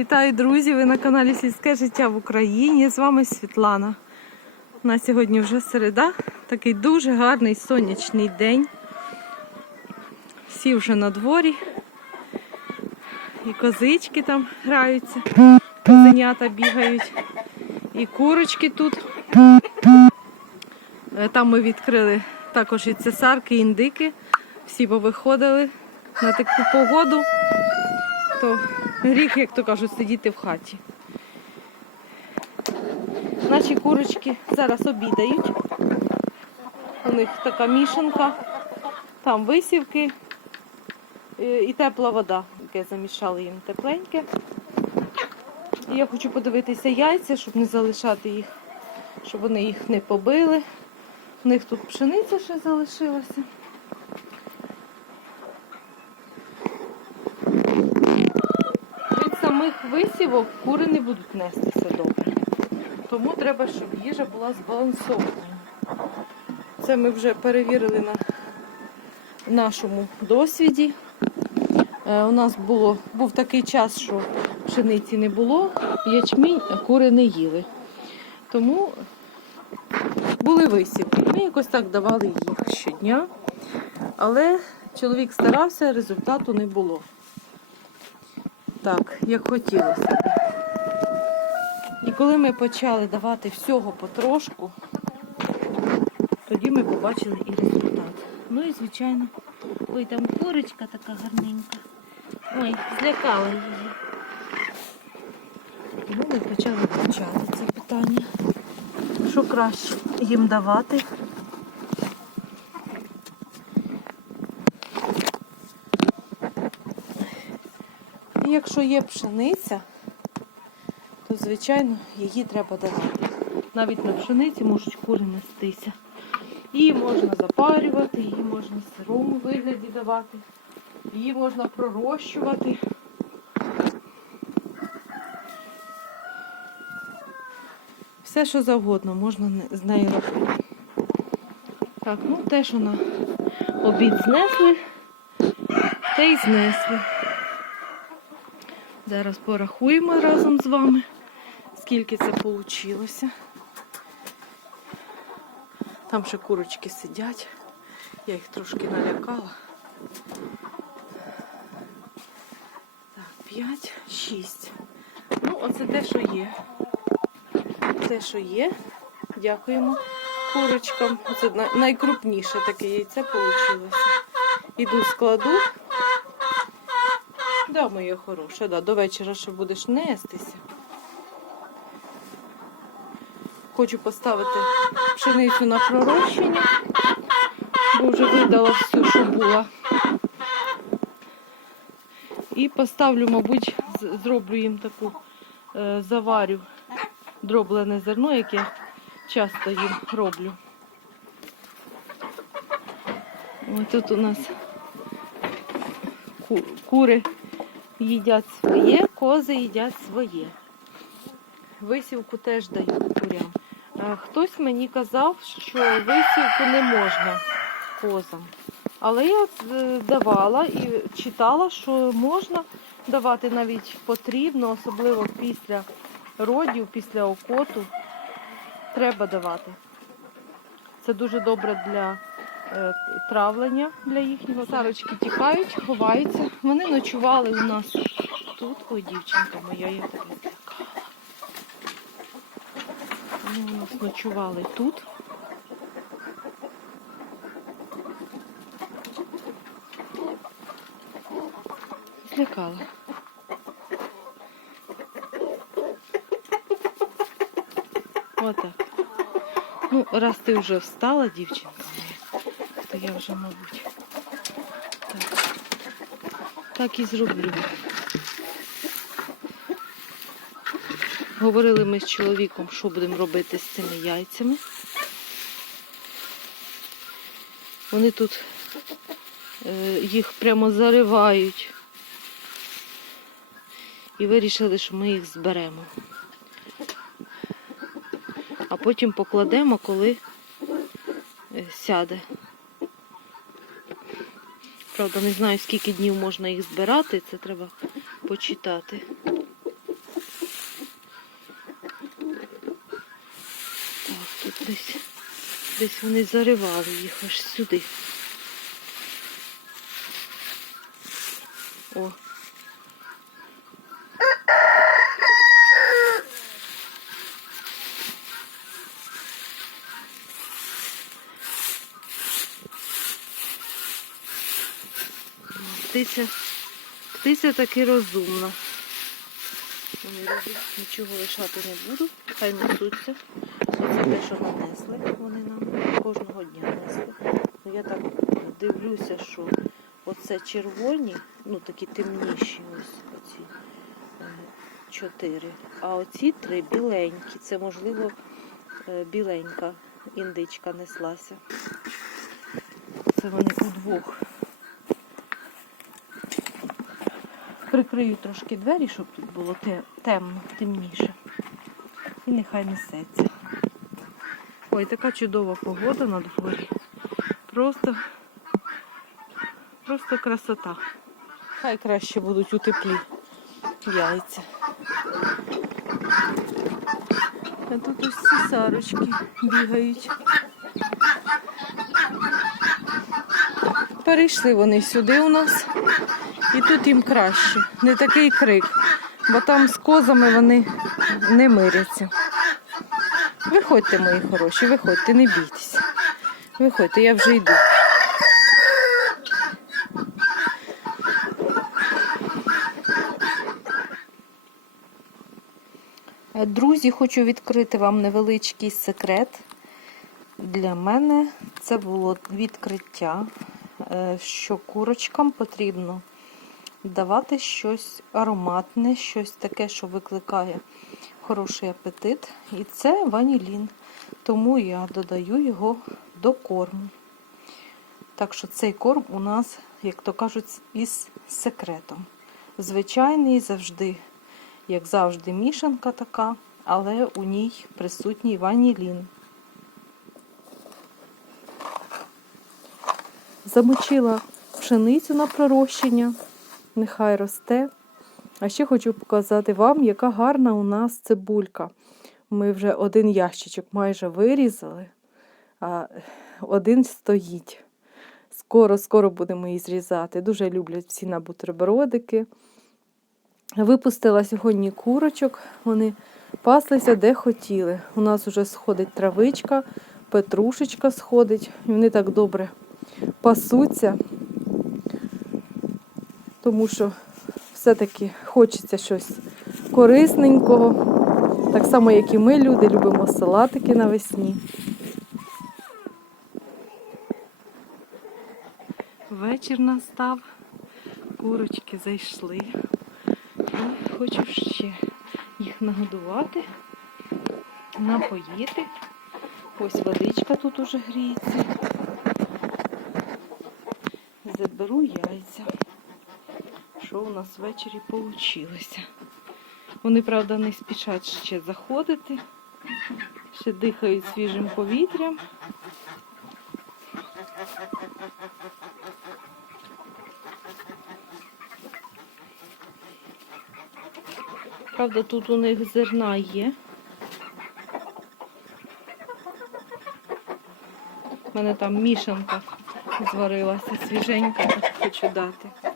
Вітаю, друзі! Ви на каналі Сільське життя в Україні. З вами Світлана. У нас сьогодні вже середа. Такий дуже гарний сонячний день. Всі вже на дворі. І козички там граються, козенята бігають, і курочки тут. Е, Там ми відкрили також і цесарки, і індики. Всі повиходили на таку погоду то гріх, як то кажуть, сидіти в хаті. Наші курочки зараз обідають. У них така мішанка, там висівки е, і тепла вода, яке замішали їм тепленьке. І я хочу подивитися яйця, щоб не залишати їх, щоб вони їх не побили. У них тут пшениця ще залишилася. Висівок кури не будуть нестися добре. Тому треба, щоб їжа була збалансованою. Це ми вже перевірили на нашому досвіді. Е, у нас було, був такий час, що пшениці не було, ячмінь кури не їли. Тому були висівки. Ми якось так давали їх щодня. Але чоловік старався, результату не було так, як хотілося. І коли ми почали давати всього потрошку, тоді ми побачили і результат. Ну і звичайно, ой, там курочка така гарненька. Ой, злякала її. Тому ми почали вивчати це питання. Що краще їм давати? Якщо є пшениця, то звичайно її треба давати. Навіть на пшениці можуть кури нестися. Її можна запарювати, її можна в сирому вигляді давати, її можна пророщувати. Все, що завгодно, можна з нею робити. Так, ну те, що на обід знесли, те й знесли. Зараз порахуємо разом з вами, скільки це вийшло. Там ще курочки сидять. Я їх трошки налякала. Так, 5, 6. Ну, оце те, що є. Те, що є. Дякуємо курочкам. Це найкрупніше таке яйце вийшло. Іду складу. Да, моє хороше, да, до вечора ще будеш нестися. Хочу поставити пшеницю на пророщення, бо вже видала всю, що була. І поставлю, мабуть, зроблю їм таку е, заварю дроблене зерно, яке часто їм роблю. Ось тут у нас ку- кури їдять своє, кози їдять своє. Висівку теж даю курям. Хтось мені казав, що висівку не можна козам. Але я е, давала і читала, що можна давати навіть потрібно, особливо після родів, після окоту. Треба давати. Це дуже добре для травлення для їхнього. Сарочки тікають, ховаються. Вони ночували у нас тут. Ой, дівчинка моя, я тебе злякала. Вони у нас ночували тут. Злякала. Отак. Ну, раз ти вже встала, дівчинка я вже, мабуть, так, так і зроблю. Говорили ми з чоловіком, що будемо робити з цими яйцями. Вони тут е, їх прямо заривають. І вирішили, що ми їх зберемо. А потім покладемо, коли е, сяде. Правда, не знаю, скільки днів можна їх збирати, це треба почитати. Так, тут десь десь вони заривали їх аж сюди. О. Птиця, птиця таки розумна. Нічого лишати не буду, хай несуться. Оце те, що нанесли, вони нам кожного дня несли. Ну, я так дивлюся, що оце червоні, ну такі темніші, ось оці е, чотири. А оці три біленькі. Це можливо е, біленька індичка неслася. Це вони удвох. Прикрию трошки двері, щоб тут було темно, темніше. І нехай несеться. Ой, така чудова погода на дворі. Просто, просто красота. Хай краще будуть у теплі яйця. А тут ось ці сарочки бігають. Перейшли вони сюди у нас. І тут їм краще. Не такий крик. Бо там з козами вони не миряться. Виходьте, мої хороші, виходьте, не бійтеся. Виходьте, я вже йду. Е, Друзі, хочу відкрити вам невеличкий секрет. Для мене це було відкриття, е, що курочкам потрібно давати щось ароматне, щось таке, що викликає хороший апетит. І це ванілін. Тому я додаю його до корму. Так що цей корм у нас, як то кажуть, із секретом. Звичайний завжди, як завжди, мішанка така, але у ній присутній ванілін. Замочила пшеницю на пророщення, нехай росте. А ще хочу показати вам, яка гарна у нас цибулька. Ми вже один ящичок майже вирізали, а один стоїть. Скоро-скоро будемо її зрізати. Дуже люблять всі на бутербродики. Випустила сьогодні курочок, вони паслися де хотіли. У нас вже сходить травичка, петрушечка сходить, вони так добре пасуться, тому що все-таки хочеться щось корисненького. Так само, як і ми, люди, любимо салатики навесні. Вечір настав, курочки зайшли. І хочу ще їх нагодувати, напоїти. Ось водичка тут уже гріється. Заберу яйця. Що у нас ввечері вийшло? Вони, правда, не спішать ще заходити, ще дихають свіжим повітрям. Правда, тут у них зерна є. У мене там мішанка зварилася свіженька, хочу дати.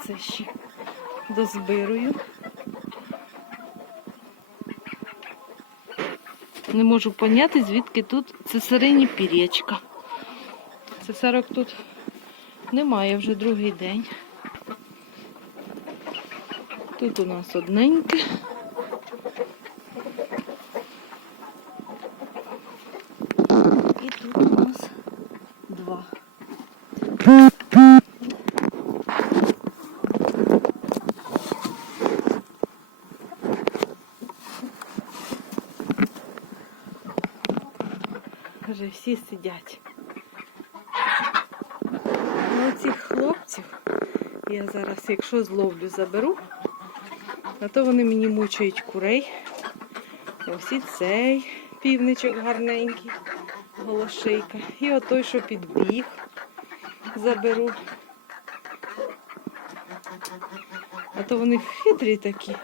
Оце ще дозбирую. Не можу поняти, звідки тут цесарині пір'ячка. Цесарок тут немає вже другий день. Тут у нас одненьке. І тут у нас два. Каже, всі сидять. Ну, цих хлопців я зараз, якщо зловлю, заберу, а то вони мені мучають курей. Ось і цей півничок гарненький, голошейка. І отой, що підбіг, заберу. А то вони хитрі такі.